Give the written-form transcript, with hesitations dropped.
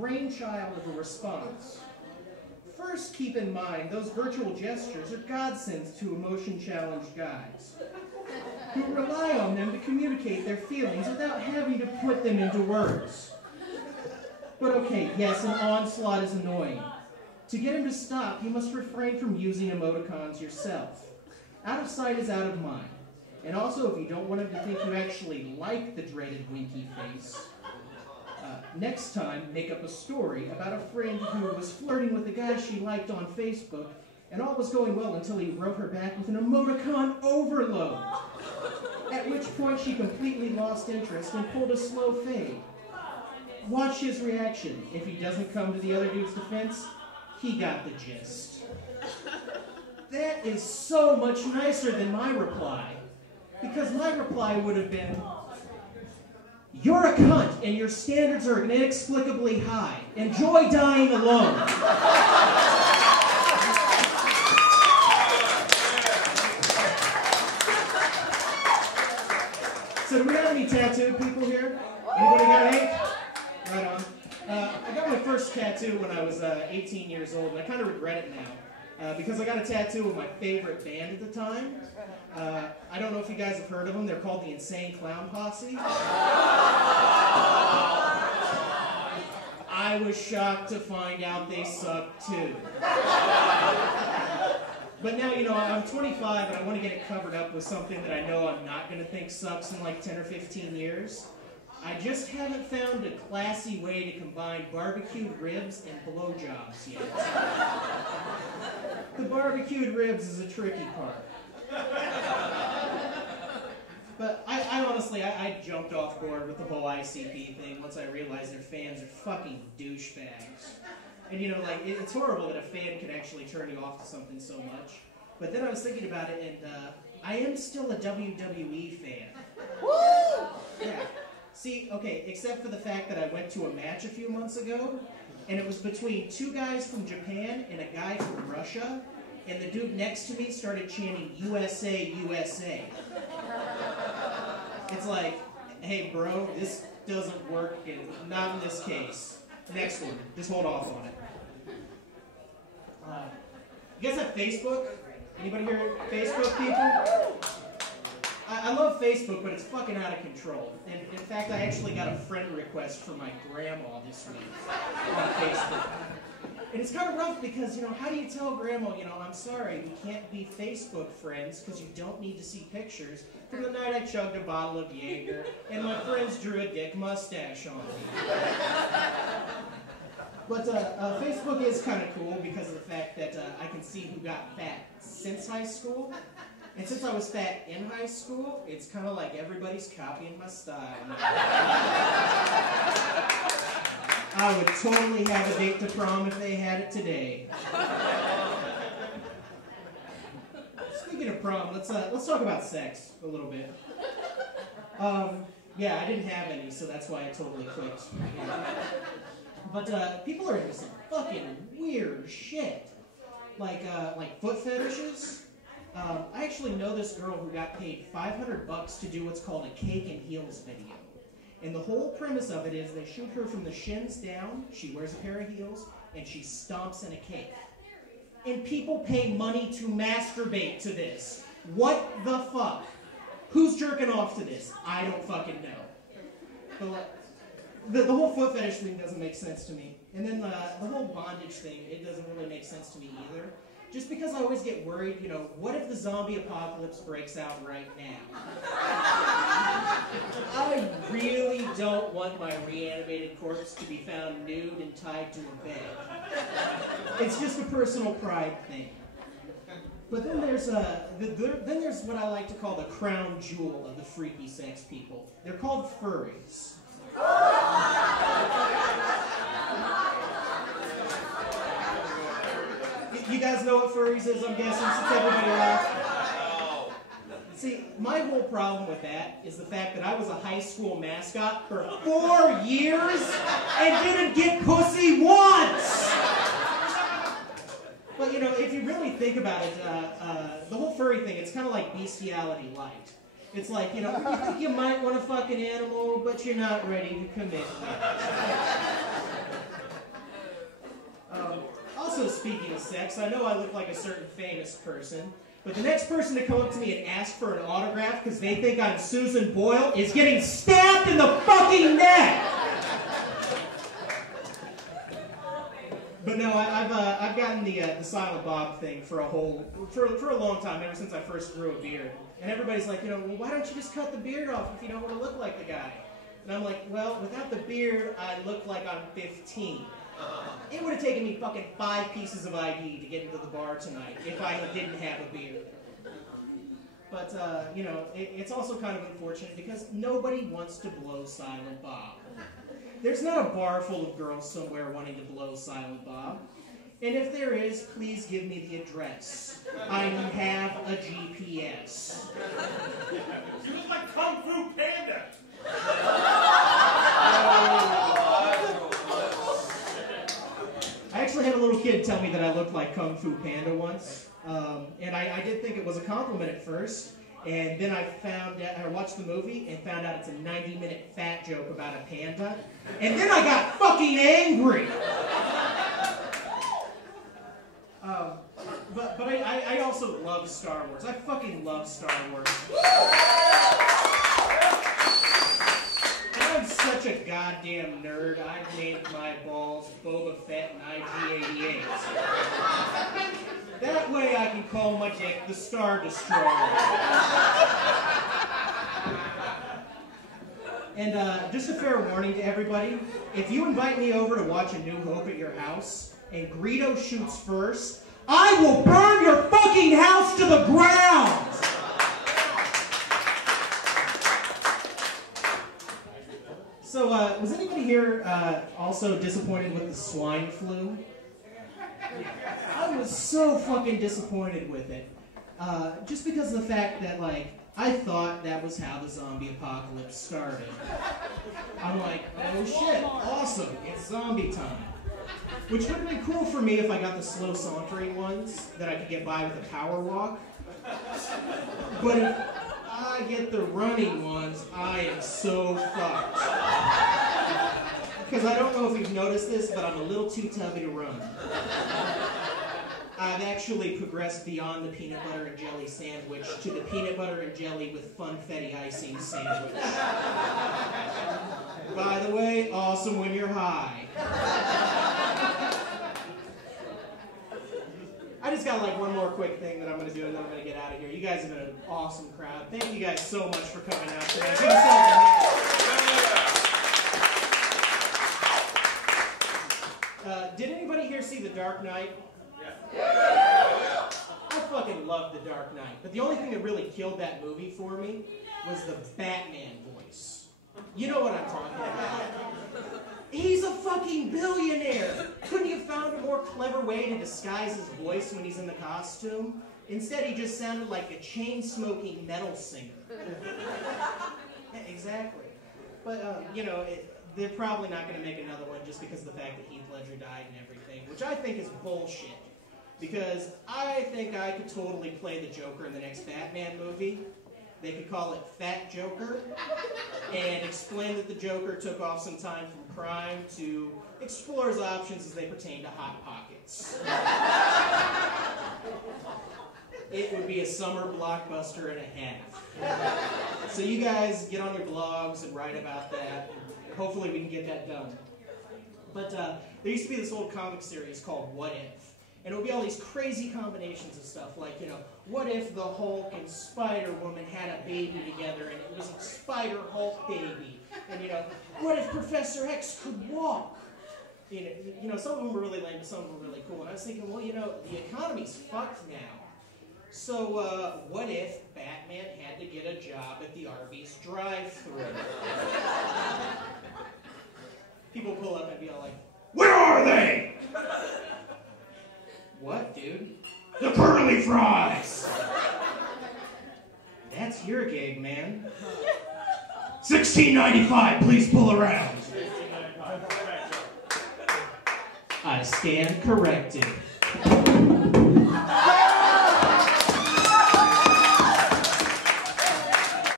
brainchild of a response. First, keep in mind, those virtual gestures are godsends to emotion-challenged guys who rely on them to communicate their feelings without having to put them into words. But okay, yes, an onslaught is annoying. To get him to stop, you must refrain from using emoticons yourself. Out of sight is out of mind. And also, if you don't want him to think you actually like the dreaded winky face, next time, make up a story about a friend who was flirting with the guy she liked on Facebook, and all was going well until he wrote her back with an emoticon overload. At which point she completely lost interest and pulled a slow fade. Watch his reaction. If he doesn't come to the other dude's defense, he got the gist. That is so much nicer than my reply, because my reply would have been, "You're a cunt, and your standards are inexplicably high. Enjoy dying alone." So do we have any tattooed people here? Anybody got any? Right on. I got my first tattoo when I was 18 years old, and I kind of regret it now. Because I got a tattoo of my favorite band at the time. I don't know if you guys have heard of them. They're called the Insane Clown Posse. I was shocked to find out they suck too. But now, you know, I'm 25 and I want to get it covered up with something that I know I'm not going to think sucks in like 10 or 15 years. I just haven't found a classy way to combine barbecued ribs and blowjobs yet. The barbecued ribs is a tricky part. But I honestly, I jumped off board with the whole ICP thing once I realized their fans are fucking douchebags. And you know, like, it's horrible that a fan can actually turn you off to something so much. But then I was thinking about it, and I am still a WWE fan. Woo! Yeah. See, okay, except for the fact that I went to a match a few months ago, and it was between two guys from Japan and a guy from Russia, and the dude next to me started chanting, "USA, USA." It's like, hey bro, this doesn't work, not in this case. Next one, just hold off on it. You guys have Facebook? Anybody here Facebook people? I love Facebook, but it's fucking out of control. And in fact, I actually got a friend request from my grandma this week on Facebook. And it's kind of rough because, you know, how do you tell grandma, you know, I'm sorry, we can't be Facebook friends because you don't need to see pictures from the night I chugged a bottle of Jaeger and my friends drew a dick mustache on me. But Facebook is kind of cool because of the fact that I can see who got fat since high school. And since I was fat in high school, it's kind of like everybody's copying my style. I would totally have a date to prom if they had it today. Speaking of prom, let's talk about sex a little bit. Yeah, I didn't have any, so that's why I totally quit. But people are into some fucking weird shit, like foot fetishes. I actually know this girl who got paid $500 to do what's called a cake and heels video. And the whole premise of it is they shoot her from the shins down, she wears a pair of heels, and she stomps in a cake. And people pay money to masturbate to this. What the fuck? Who's jerking off to this? I don't fucking know. But the whole foot fetish thing doesn't make sense to me. And then the whole bondage thing, it doesn't really make sense to me either. Just because I always get worried, you know, what if the zombie apocalypse breaks out right now? I really don't want my reanimated corpse to be found nude and tied to a bed. It's just a personal pride thing. But then there's what I like to call the crown jewel of the freaky sex people. They're called furries. You guys know what furries is, I'm guessing, since everybody laughed. See, my whole problem with that is the fact that I was a high school mascot for 4 years and didn't get pussy once! But, you know, if you really think about it, the whole furry thing, it's kind of like bestiality light. It's like, you know, you think you might want to fuck an animal, but you're not ready to commit yet. Also, speaking of sex, I know I look like a certain famous person, but the next person to come up to me and ask for an autograph because they think I'm Susan Boyle is getting stabbed in the fucking neck! But no, I've gotten the Silent Bob thing for a long time, ever since I first grew a beard. And everybody's like, well, why don't you just cut the beard off if you don't want to look like the guy? And I'm like, well, without the beard, I look like I'm 15. It would have taken me fucking 5 pieces of ID to get into the bar tonight if I didn't have a beard. But, it's also kind of unfortunate because nobody wants to blow Silent Bob. There's not a bar full of girls somewhere wanting to blow Silent Bob. And if there is, please give me the address. I have a GPS. You look like Kung Fu Panda! I actually had a little kid tell me that I looked like Kung Fu Panda once. And I did think it was a compliment at first. And then I watched the movie and found out it's a 90-minute fat joke about a panda. And then I got fucking angry! But I also love Star Wars. I fucking love Star Wars. And I'm such a goddamn nerd. I named my balls Boba Fett and IG-88. That way I can call my dick the Star Destroyer. And just a fair warning to everybody, if you invite me over to watch A New Hope at your house, and Greedo shoots first, I will burn your fucking house to the ground! So, was anybody here also disappointed with the swine flu? I was so fucking disappointed with it. Just because of the fact that, I thought that was how the zombie apocalypse started. I'm like, oh shit, awesome, it's zombie time. Which would have been cool for me if I got the slow sauntering ones that I could get by with a power walk. But if I get the running ones, I am so fucked. Because I don't know if you've noticed this, but I'm a little too tubby to run. I've actually progressed beyond the peanut butter and jelly sandwich to the peanut butter and jelly with funfetti icing sandwich. By the way, awesome when you're high. I just got one more quick thing that I'm going to do and then I'm going to get out of here. You guys have been an awesome crowd. Thank you guys so much for coming out today. Give yourselves a hand. Did anybody here see The Dark Knight? Yeah. I fucking love The Dark Knight. But the only thing that really killed that movie for me was the Batman voice. You know what I'm talking about. He's a fucking billionaire! Couldn't you have found a more clever way to disguise his voice when he's in the costume? Instead, he just sounded like a chain-smoking metal singer. Yeah, exactly. But, they're probably not going to make another one just because of the fact that Heath Ledger died and everything, which I think is bullshit. Because I think I could totally play the Joker in the next Batman movie. They could call it Fat Joker, and explain that the Joker took off some time from crime to explore his options as they pertain to Hot Pockets. It would be a summer blockbuster and a half. So you guys get on your blogs and write about that. Hopefully we can get that done. But there used to be this old comic series called What If? And it would be all these crazy combinations of stuff, like, what if the Hulk and Spider-Woman had a baby together and it was a Spider-Hulk baby? And, what if Professor X could walk? Some of them were really lame, but some of them were really cool. And I was thinking, well, the economy's fucked now. So, what if Batman had to get a job at the Arby's drive-thru? People pull up and be all like, where are they? What, dude? The curly fries! That's your gig, man. $16.95, please pull around. I stand corrected.